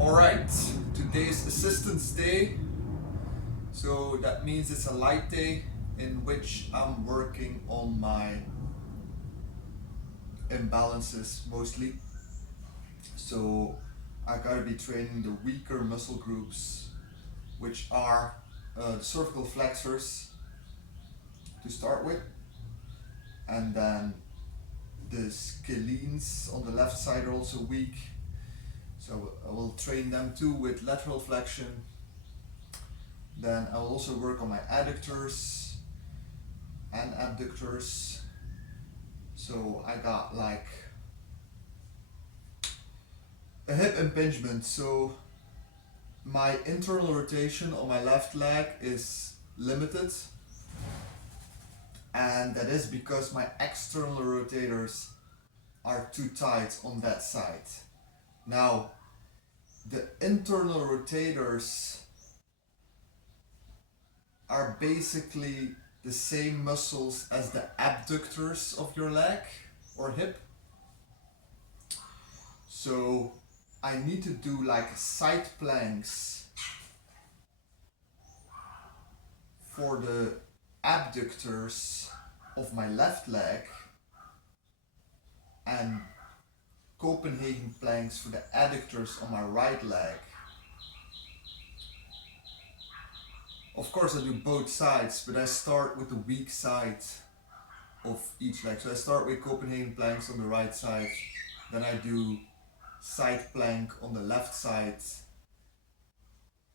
Alright, today is Assistance Day, so that means it's a light day in which I'm working on my imbalances mostly. So I gotta be training the weaker muscle groups, which are the cervical flexors to start with, and then the scalenes on the left side are also weak. So I will train them too with lateral flexion. Then I will also work on my adductors and abductors. So I got like a hip impingement. So my internal rotation on my left leg is limited. And that is because my external rotators are too tight on that side. Now, the internal rotators are basically the same muscles as the abductors of your leg or hip. So I need to do like side planks for the abductors of my left leg and Copenhagen planks for the adductors on my right leg. Of course I do both sides, but I start with the weak side of each leg. So I start with Copenhagen planks on the right side, then I do side plank on the left side,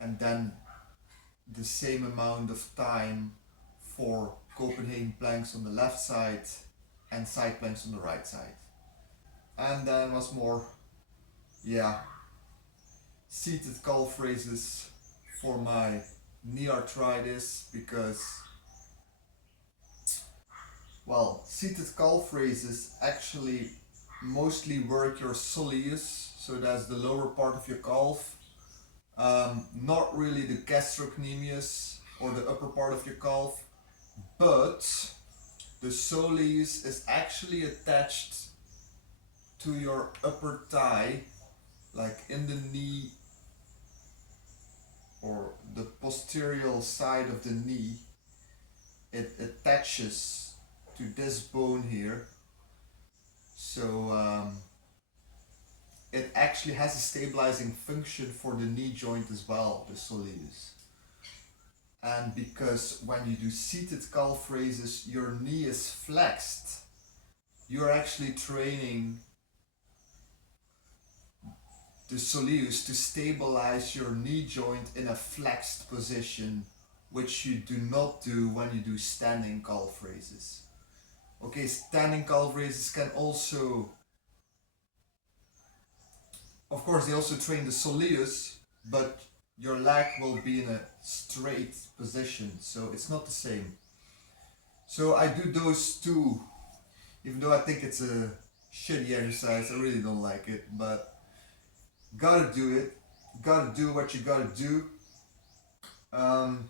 and then the same amount of time for Copenhagen planks on the left side and side planks on the right side. And then what's more, seated calf raises for my knee arthritis, because, well, seated calf raises actually mostly work your soleus, so that's the lower part of your calf, not really the gastrocnemius or the upper part of your calf, but the soleus is actually attached to your upper thigh, like in the knee or the posterior side of the knee. It attaches to this bone here, so it actually has a stabilizing function for the knee joint as well, the soleus. And because when you do seated calf raises, your knee is flexed, you're actually training the soleus to stabilize your knee joint in a flexed position, which you do not do when you do standing calf raises. Okay, standing calf raises can also, of course, they also train the soleus, but your leg will be in a straight position, so it's not the same. So I do those two, even though I think it's a shitty exercise. I really don't like it, but gotta do it. Gotta do what you gotta do. And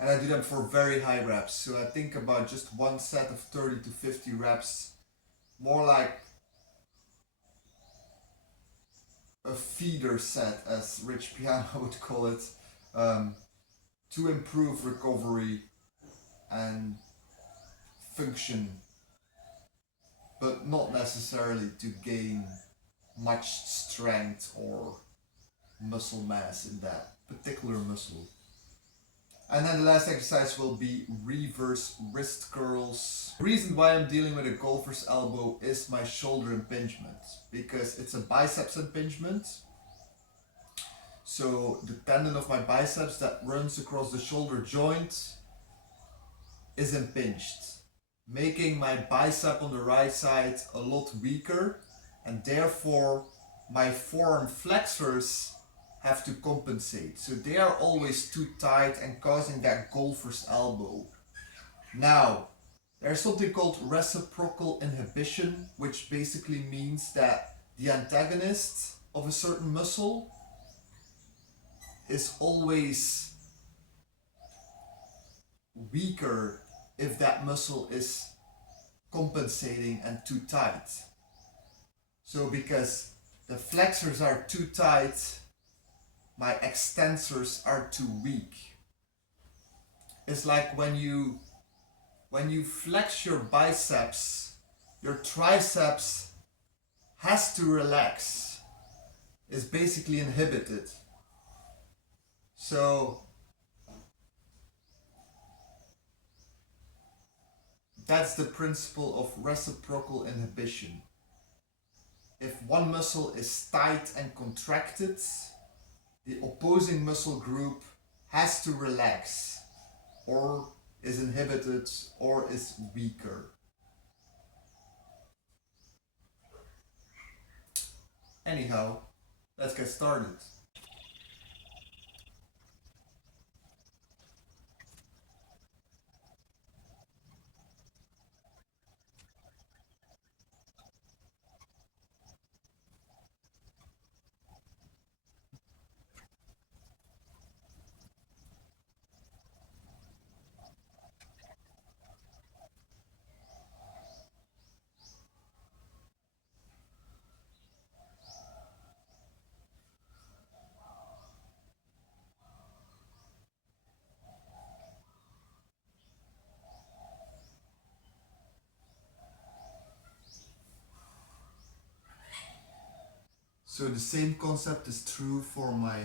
I do them for very high reps. So I think about just one set of 30 to 50 reps, more like a feeder set, as Rich Piano would call it, to improve recovery and function, but not necessarily to gain much strength or muscle mass in that particular muscle. And then the last exercise will be reverse wrist curls. The reason why I'm dealing with a golfer's elbow is my shoulder impingement, because it's a biceps impingement. So the tendon of my biceps that runs across the shoulder joint is impinged, making my bicep on the right side a lot weaker, and therefore my forearm flexors have to compensate. So they are always too tight and causing that golfer's elbow. Now, there's something called reciprocal inhibition, which basically means that the antagonist of a certain muscle is always weaker if that muscle is compensating and too tight. So because the flexors are too tight, my extensors are too weak. It's like when you flex your biceps, your triceps has to relax. It's basically inhibited. So that's the principle of reciprocal inhibition. If one muscle is tight and contracted, the opposing muscle group has to relax, or is inhibited, or is weaker. Anyhow, let's get started. So the same concept is true for my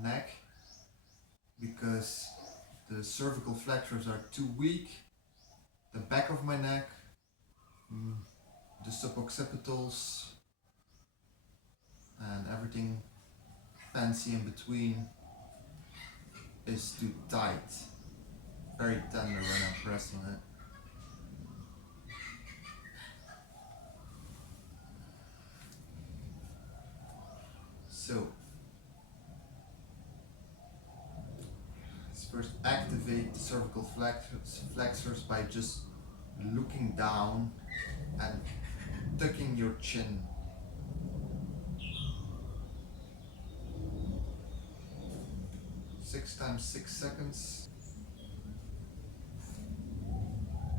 neck, because the cervical flexors are too weak. The back of my neck, the suboccipitals, and everything fancy in between is too tight. Very tender when I'm pressing it. So let's first activate the cervical flexors by just looking down and tucking your chin. Six times 6 seconds.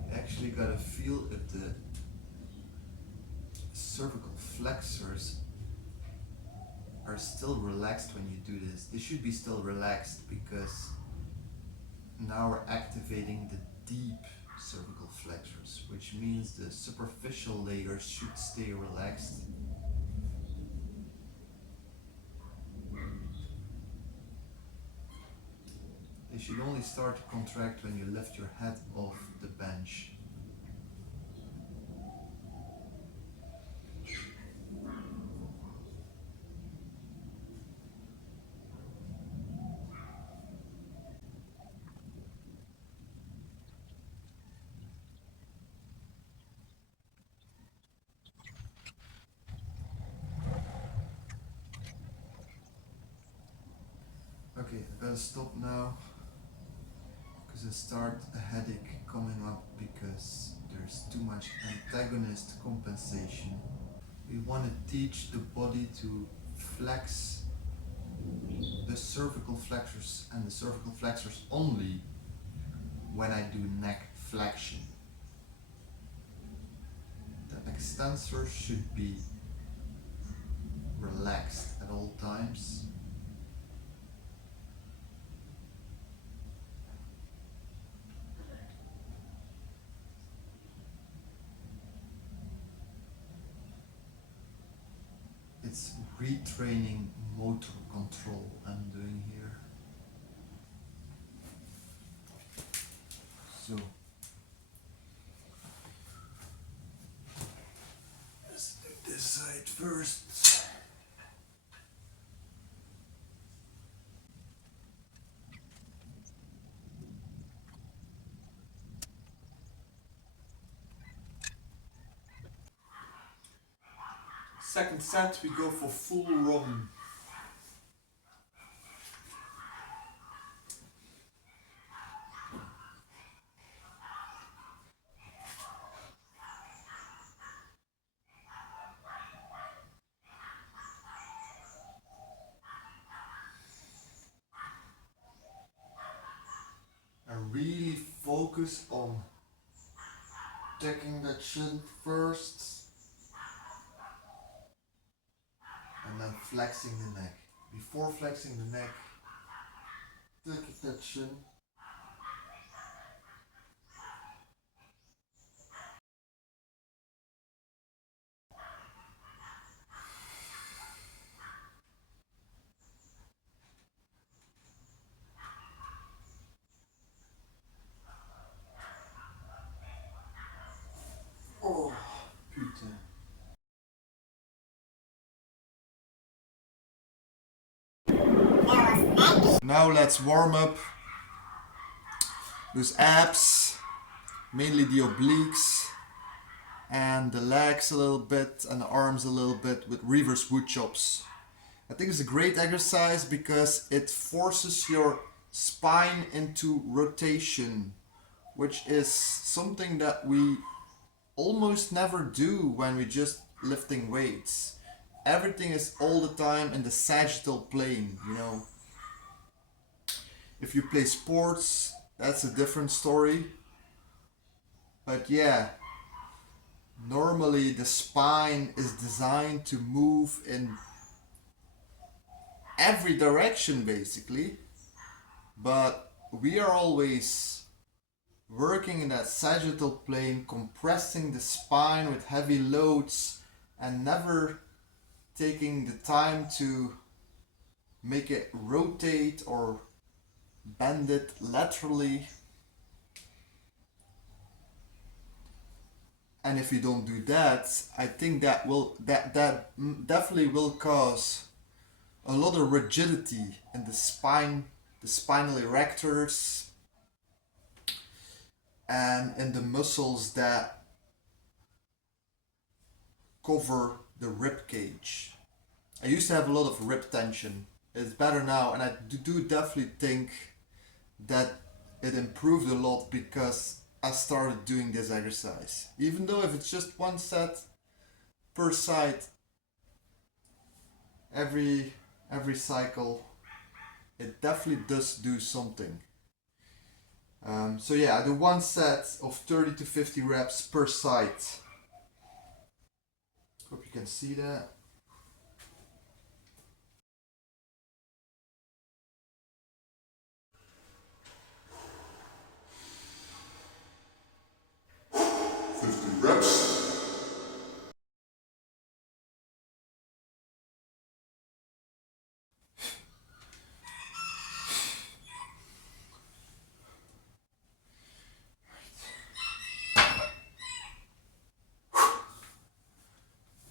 You actually gotta feel if the cervical flexors are still relaxed when you do this. They should be still relaxed, because now we're activating the deep cervical flexors, which means the superficial layers should stay relaxed. They should only start to contract when you lift your head off the bench. Okay, I gotta stop now, because I start a headache coming up because there's too much antagonist compensation. We want to teach the body to flex the cervical flexors, and the cervical flexors only when I do neck flexion. The extensors should be relaxed at all times. It's retraining motor control I'm doing here. So let's do this side first. Second set, we go for full run. And really focus on tucking the chin first, and then flexing the neck. before flexing the neck, take attention. Oh, putain. Now let's warm up those abs, mainly the obliques and the legs a little bit and the arms a little bit with reverse wood chops. I think it's a great exercise because it forces your spine into rotation, which is something that we almost never do when we just lifting weights. Everything is all the time in the sagittal plane, you know. If you play sports, that's a different story. But yeah, normally the spine is designed to move in every direction basically, but we are always working in that sagittal plane, compressing the spine with heavy loads and never taking the time to make it rotate or bend it laterally. And if you don't do that, I think that definitely will cause a lot of rigidity in the spine, the spinal erectors, and in the muscles that cover the rib cage. I used to have a lot of rib tension. It's better now, and I do definitely think that it improved a lot because I started doing this exercise. Even though if it's just one set per side every cycle, it definitely does do something. So yeah, I do one set of 30 to 50 reps per side. Hope you can see that.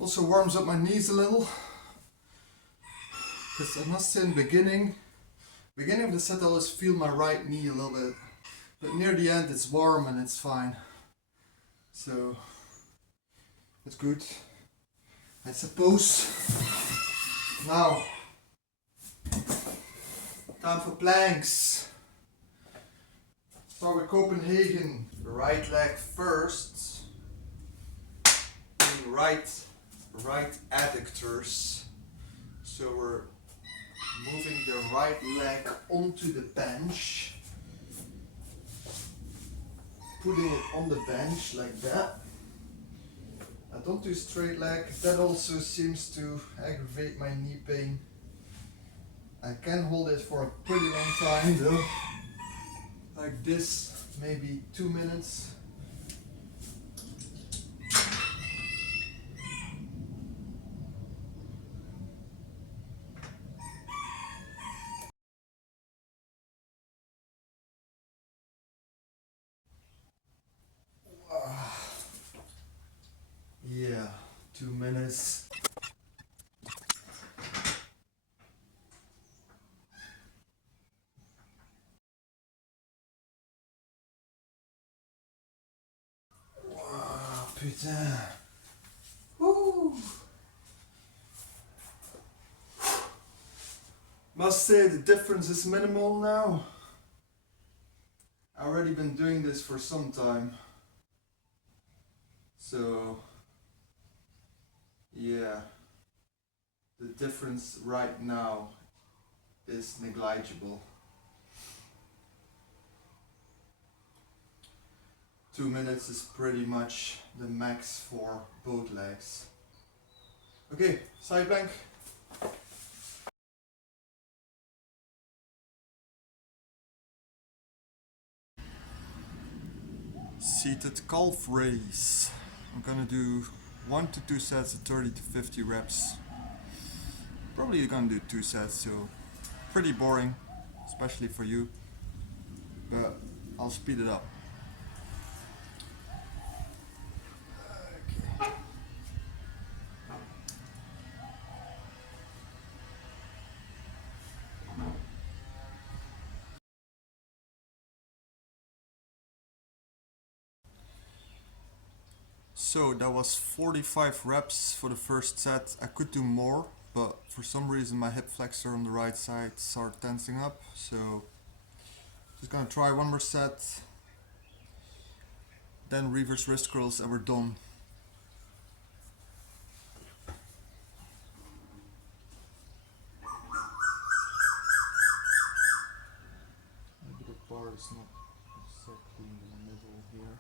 Also warms up my knees a little. Because I must say in the beginning of the set I always feel my right knee a little bit. But near the end it's warm and it's fine. So it's good. I suppose. Now, time for planks. Start with Copenhagen. The right leg first. Right adductors. So we're moving the right leg onto the bench. Putting it on the bench like that. I don't do straight leg. That also seems to aggravate my knee pain. I can hold it for a pretty long time though. Like this, maybe 2 minutes. Yeah, 2 minutes. Wow, putain. Woo. Must say the difference is minimal now. I've already been doing this for some time. So, yeah, the difference right now is negligible. 2 minutes is pretty much the max for both legs. Okay, side plank. seated calf raise. I'm gonna do 1 to 2 sets of 30 to 50 reps. Probably gonna do 2 sets, so pretty boring, especially for you, but I'll speed it up. Okay. So that was 45 reps for the first set. I could do more, but for some reason my hip flexor on the right side started tensing up, so just gonna try one more set, then reverse wrist curls and we're done. Maybe the bar is not exactly in the middle here.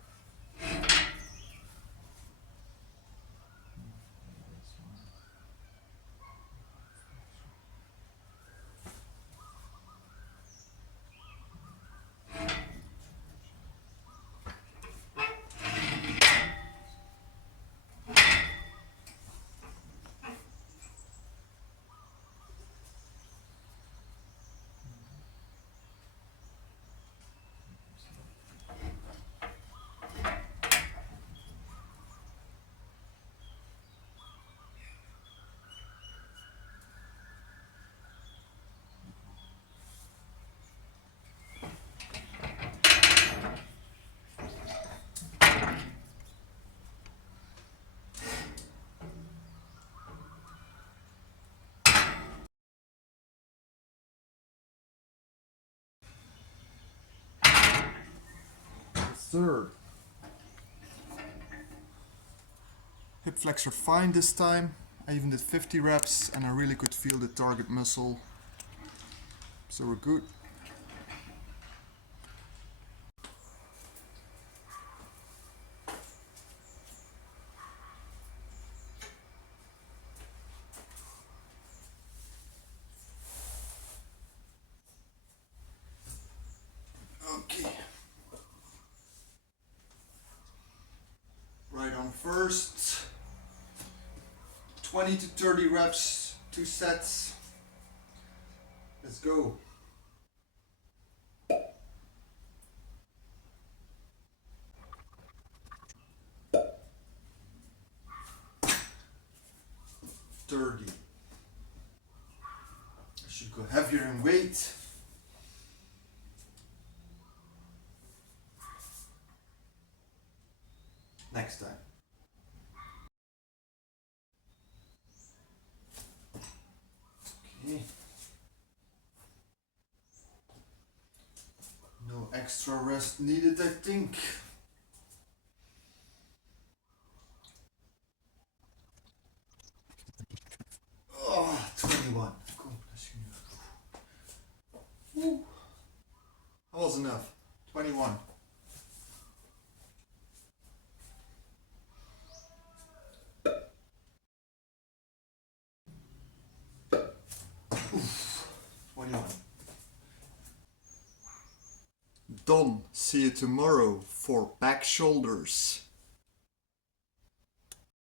Third. Hip flexor fine this time. I even did 50 reps and I really could feel the target muscle. So we're good. Okay. Right on first. 20 to 30 reps, 2 sets. Let's go. I should go heavier in weight. Next time. Okay. No extra rest needed, I think. Oh, 21. Woo. That was enough. 21. Oof. 21. Done. See you tomorrow for back shoulders.